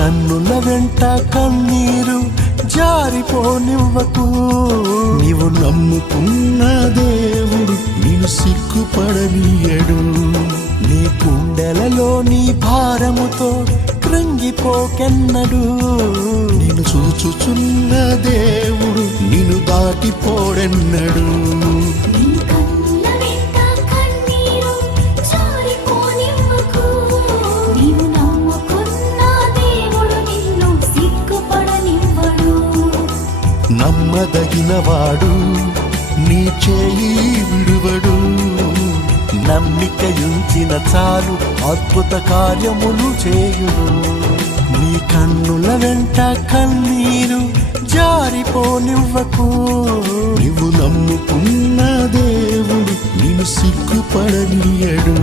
కన్నుల వెంట కన్నీరు జారిపోనివ్వకు. నీవు నమ్ముకున్న దేవుడు నిన్ను సిగ్గుపడనీయడు. నీ గుండెలలో నీ భారముతో కృంగిపోకెన్నడు. నిన్ను చూచుచున్న దేవుడు నిన్ను దాటిపోడెన్నడు. నమ్మదగినవాడు నీ చేయి విడువడు. నమ్మికయుంచిన చాలు అద్భుత కార్యములు చేయును. నీ కన్నుల వెంట కన్నీరు జారిపోనివ్వకు. నీవు నమ్ముకున్న దేవుడు నిన్ను సిగ్గుపడనీయడు.